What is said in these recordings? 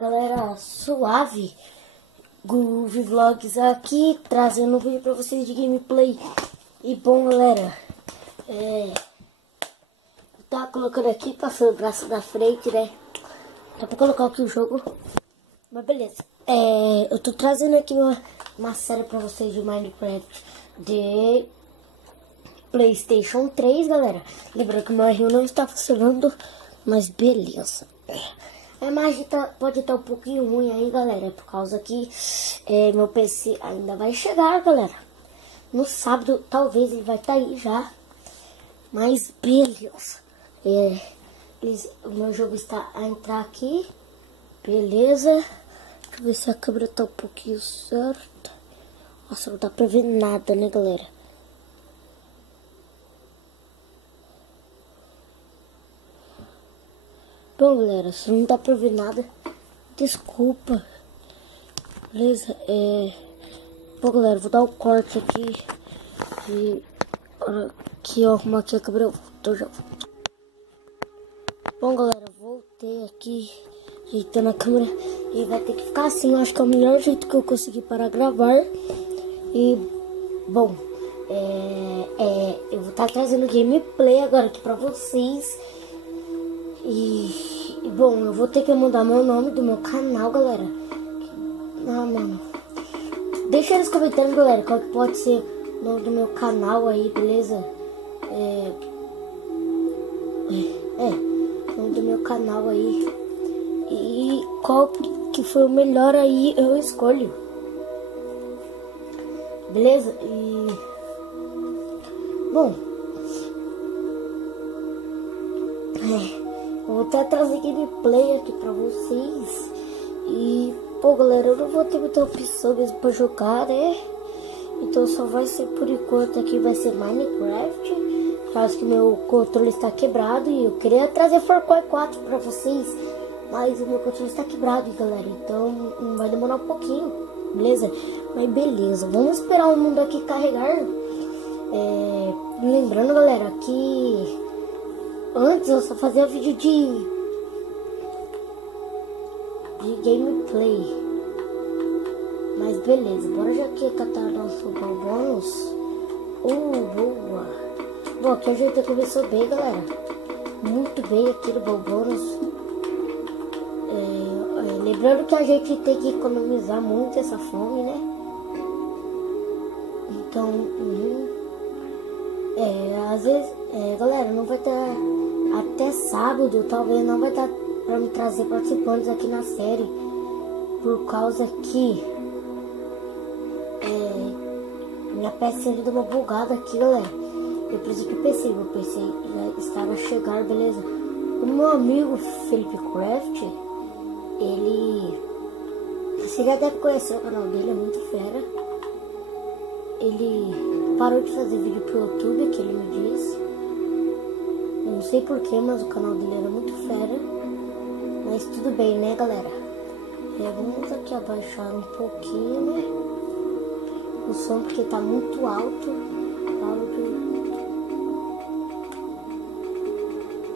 Galera, suave, Groove Vlogs aqui, trazendo um vídeo pra vocês de gameplay. E bom, galera, tá colocando aqui, passando o braço da frente, né? Dá pra colocar aqui o jogo, mas beleza. Eu tô trazendo aqui uma série pra vocês de Minecraft de PlayStation 3, galera. Lembrando que o meu R1 não está funcionando, mas beleza. A imagem pode estar um pouquinho ruim aí, galera, por causa que meu PC ainda vai chegar, galera. No sábado, talvez ele vai estar aí já, mas beleza. O meu jogo está a entrar aqui, beleza. Deixa eu ver se a câmera tá um pouquinho certa. Nossa, não dá pra ver nada, né, galera? Bom, galera, se não dá pra ver nada, desculpa. Beleza? Bom, galera, vou dar um corte aqui. E aqui, ó, arrumar aqui a câmera, eu volto, já volto. Bom, galera, voltei aqui, ajeitando a câmera. E vai ter que ficar assim, eu acho que é o melhor jeito que eu consegui para gravar. E, bom, eu vou estar trazendo gameplay agora aqui pra vocês. E bom, eu vou ter que mudar meu nome do meu canal, galera. Ah, mano. Deixa aí nos comentários, galera, qual que pode ser o nome do meu canal aí, beleza? O nome do meu canal aí. E qual que foi o melhor aí, eu escolho. Beleza? E bom, eu vou até trazer gameplay aqui pra vocês. E, pô, galera, eu não vou ter muita opção mesmo pra jogar, né? Então só vai ser, por enquanto, aqui vai ser Minecraft. Caso que meu controle está quebrado. E eu queria trazer Far Cry 4 pra vocês, mas o meu controle está quebrado, galera. Então vai demorar um pouquinho, beleza? Mas beleza, vamos esperar o mundo aqui carregar. Lembrando, galera, que antes eu só fazia vídeo de gameplay. Mas beleza, bora já aqui catar nosso bônus. Boa. Bom, aqui a gente começou bem, galera. Muito bem aqui no bônus. Lembrando que a gente tem que economizar muito essa fome, né? Então, às vezes, galera, não vai estar até sábado, talvez não vai estar pra me trazer participantes aqui na série, por causa que minha PC deu uma bugada aqui, galera. Eu preciso que meu PC já estava a chegar, beleza? O meu amigo Felipe Craft, você já deve conhecer o canal dele, é muito fera. Ele parou de fazer vídeo pro YouTube, que ele me disse. Eu não sei porquê, mas o canal dele era muito fera. Mas tudo bem, né, galera? Vamos aqui abaixar um pouquinho, né? O som, porque tá muito alto.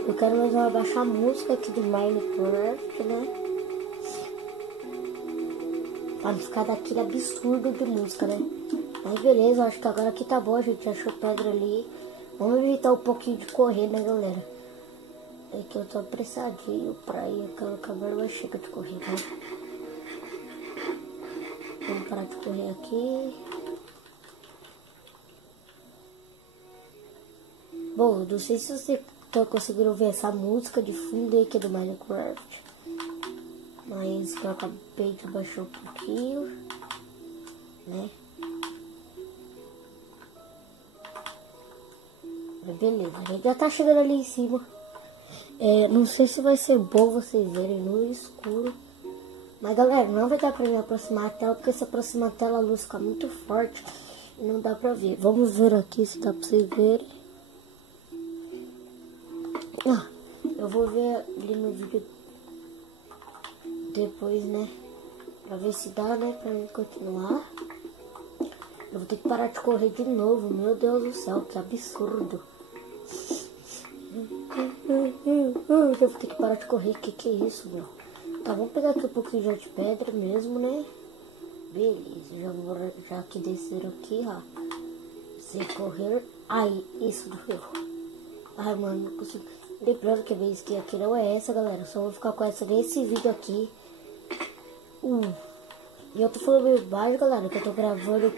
Eu quero mais abaixar a música aqui do Minecraft, né? Pra não ficar daquele absurdo de música, né? Mas beleza, acho que agora aqui tá bom, a gente achou pedra ali. Vamos evitar um pouquinho de correr, né, galera? É que eu tô apressadinho pra ir, aquela câmera vai chegar de correr, né? Vamos parar de correr aqui. Bom, não sei se você tá conseguindo ver essa música de fundo aí que é do Minecraft, mas que eu acabei de baixar um pouquinho, né? Beleza, a gente já tá chegando ali em cima. Não sei se vai ser bom vocês verem no escuro, mas galera, não vai dar pra me aproximar a tela, porque se aproximar a tela a luz fica muito forte e não dá pra ver. Vamos ver aqui se dá pra vocês verem. Eu vou ver ali no vídeo depois, né? Pra ver se dá, né? Pra mim continuar. Eu vou ter que parar de correr de novo. Meu Deus do céu, que absurdo. Eu vou ter que parar de correr. Que é isso, meu? Tá, vamos pegar aqui um pouquinho de pedra mesmo, né? Beleza, já que desceram aqui, ó. Sem correr. Ai, isso doeu. Ai, mano, não consigo. Lembrando que a minha skin aqui não é essa, galera. Só vou ficar com essa nesse vídeo aqui. E eu tô falando meio baixo, galera, que eu tô gravando.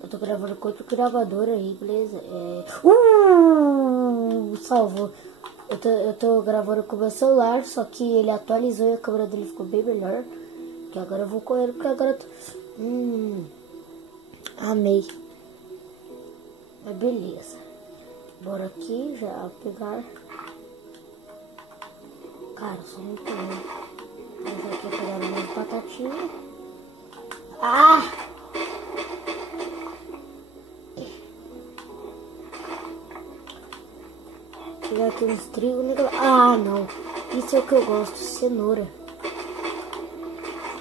Eu tô gravando com outro gravador aí, beleza? Salvou. Eu tô gravando com o meu celular, só que ele atualizou e a câmera dele ficou bem melhor. Que agora eu vou correr, porque agora eu tô... Amei. Mas beleza. Bora aqui já pegar. Cara, eu sou muito ruim. Vou aqui pegar umas batatinhas. Ah! Pegar aqui uns trigo, né? Ah, não. Isso é o que eu gosto, cenoura.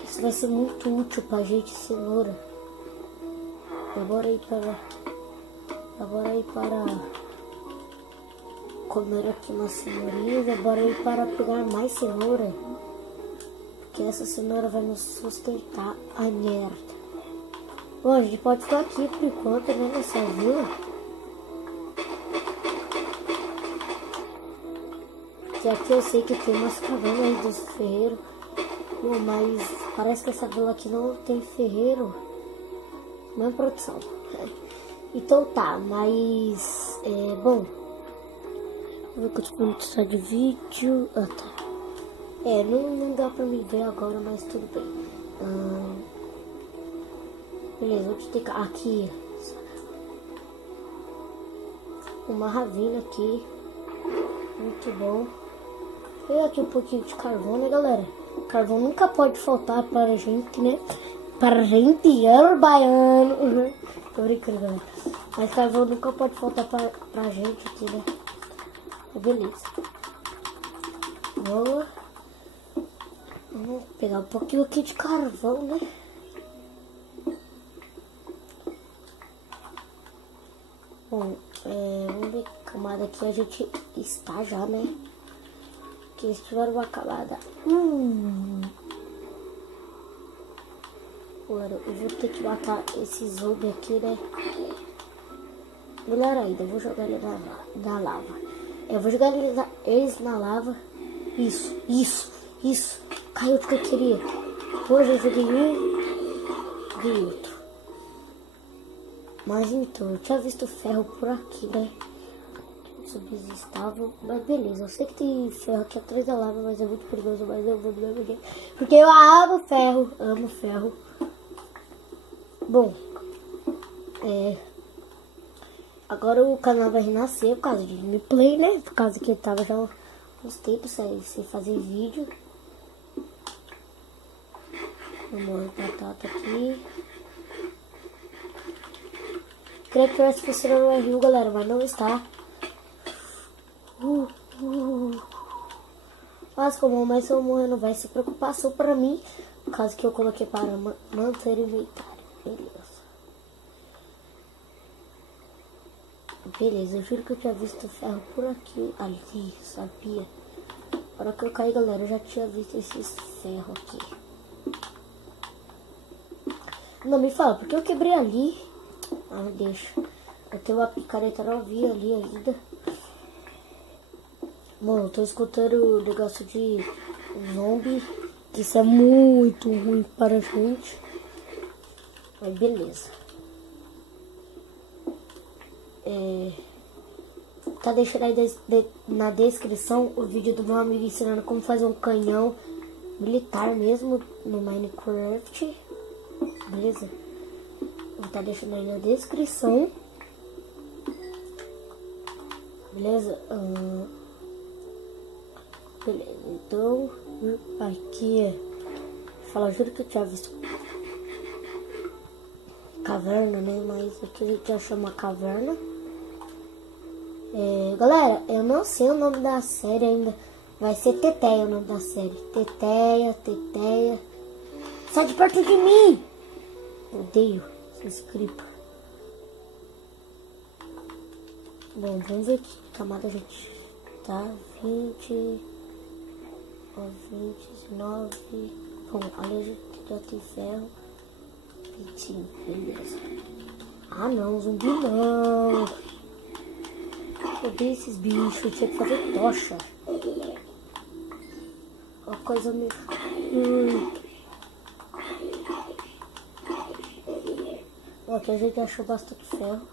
Isso vai ser muito útil pra gente, cenoura. Bora aí para comer aqui uma cenourinha. Bora aí para pegar mais cenoura. Porque essa cenoura vai nos sustentar a merda. Bom, a gente pode ficar aqui por enquanto, né? Nessa vila. Que aqui eu sei que tem umas cavernas aí dos ferreiros. Bom, mas parece que essa vila aqui não tem ferreiro. Não é produção. Então tá, mas... bom. Vou ver quantos minutos tá de vídeo. Ah, tá. Não dá pra me ver agora, mas tudo bem. Beleza, vou te ter aqui. Uma ravina aqui. Muito bom. E aqui um pouquinho de carvão, né, galera? Carvão nunca pode faltar para a gente, né? Para a gente, baiano. Tô brincando, galera. Mas carvão nunca pode faltar pra gente aqui, né? Beleza. Vamos pegar um pouquinho aqui de carvão, né? Bom, vamos ver que camada aqui a gente está já, né? Que eles tiveram uma camada. Agora eu vou ter que matar esse zombie aqui, né? Melhor ainda, eu vou jogar ele na lava. Eu vou jogar eles na lava. Isso. Caiu o que eu queria. Hoje eu joguei e outro. Mas então, eu tinha visto ferro por aqui, né? Subsistável, mas beleza. Eu sei que tem ferro aqui atrás da lava, mas é muito perigoso. Mas eu vou ver. Porque eu amo ferro. Bom, agora o canal vai renascer por causa de gameplay, né? Por causa que eu tava já uns tempos sem fazer vídeo. Vamos batata aqui. Creio que tivesse funcionando no rio, galera, mas não está. Mas como mais se eu morrer não vai ser preocupação pra mim, por causa que eu coloquei para manter o inventário. Beleza, eu juro que eu tinha visto ferro por aqui, ali, sabia? Na hora que eu caí, galera, eu já tinha visto esses ferros aqui. Não me fala, porque eu quebrei ali. Ah, deixa. Eu tenho uma picareta novinha ali ainda. Bom, eu tô escutando o negócio de zombie. Que isso é muito ruim para a gente. Mas beleza. Tá deixando aí na descrição o vídeo do meu amigo ensinando como fazer um canhão militar mesmo no Minecraft. Beleza? Vou estar deixando aí na descrição. Beleza? Beleza, então aqui fala, juro que eu tinha visto caverna, né? Mas aqui a gente achou uma caverna. Galera, eu não sei o nome da série ainda. Vai ser Teteia o nome da série. Teteia. Sai de perto de mim! Odeio esses creeper. Bom, vamos ver que camada a gente tá. 20. 29. Bom, ali a gente já tem ferro. 25, beleza. Ah não, zumbi não. Odeio esses bichos, eu tinha que fazer tocha. Uma coisa meio... Aqui a gente achou bastante ferro,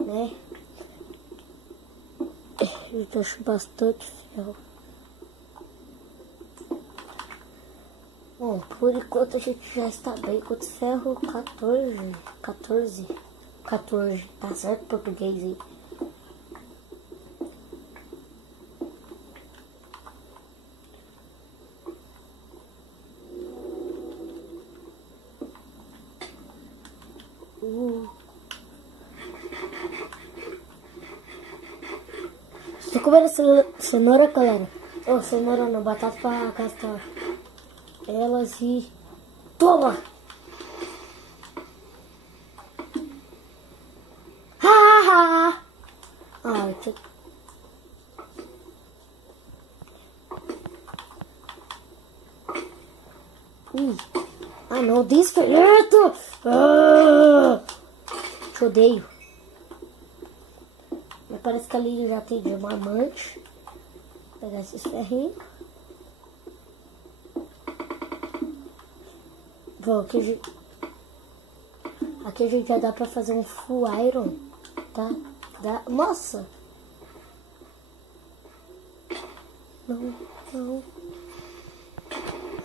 né? A gente achou bastante ferro. Bom, por enquanto a gente já está bem com ferro 14, tá certo português aí. Tô comendo cenoura, galera. Ô, cenoura não, batata pra gastar elas e... Toma! Ah, eu tinha... Ah, não, desperto! Te odeio. Mas parece que ali já tem diamante. Vou pegar esses ferrinhos. Bom, aqui a gente já dá pra fazer um full iron, tá? Nossa! Não.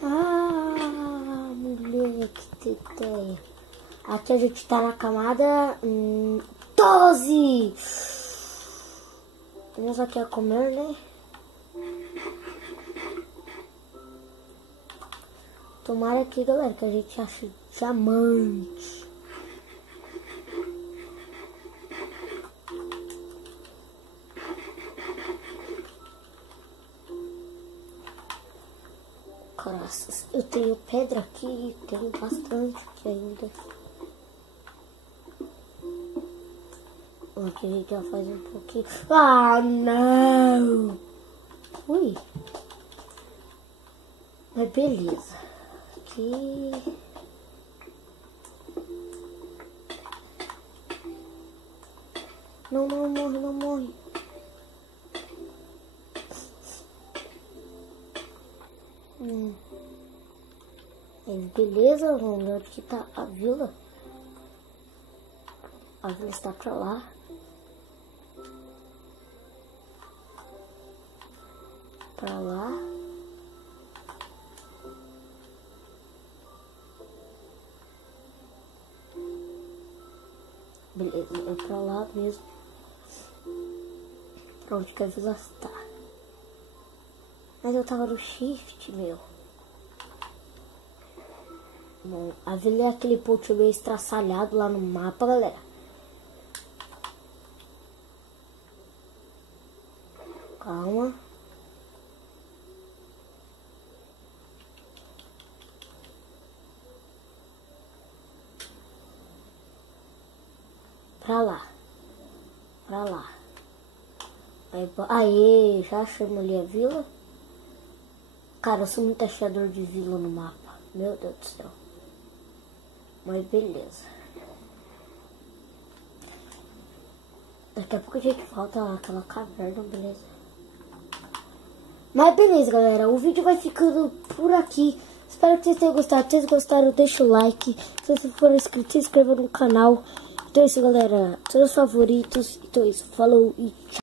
Ah, moleque, tem ideia. Aqui a gente tá na camada 12. Temos aqui a comer, né? Tomara aqui, galera, que a gente ache diamante. Graças, eu tenho pedra aqui, tenho bastante aqui ainda. Aqui a gente já faz um pouquinho. Ah, não! Ui! Mas beleza. Aqui... Não morre. Beleza, vamos ver onde tá a vila. A vila está pra lá. Pra lá. Beleza, é pra lá mesmo. Pra onde que a vila está. Mas eu tava no shift, meu. Bom, a vila é aquele ponto meio estraçalhado lá no mapa, galera. Calma. Pra lá. Aí, já achamos ali a vila. Cara, eu sou muito achador de vila no mapa. Meu Deus do céu. Mas beleza. Daqui a pouco a gente volta aquela caverna, beleza? Mas beleza, galera. O vídeo vai ficando por aqui. Espero que vocês tenham gostado. Se vocês gostaram, deixa o like. Se vocês forem inscritos, se inscreva no canal. Então é isso, galera. Seus favoritos. Então é isso. Falou e tchau.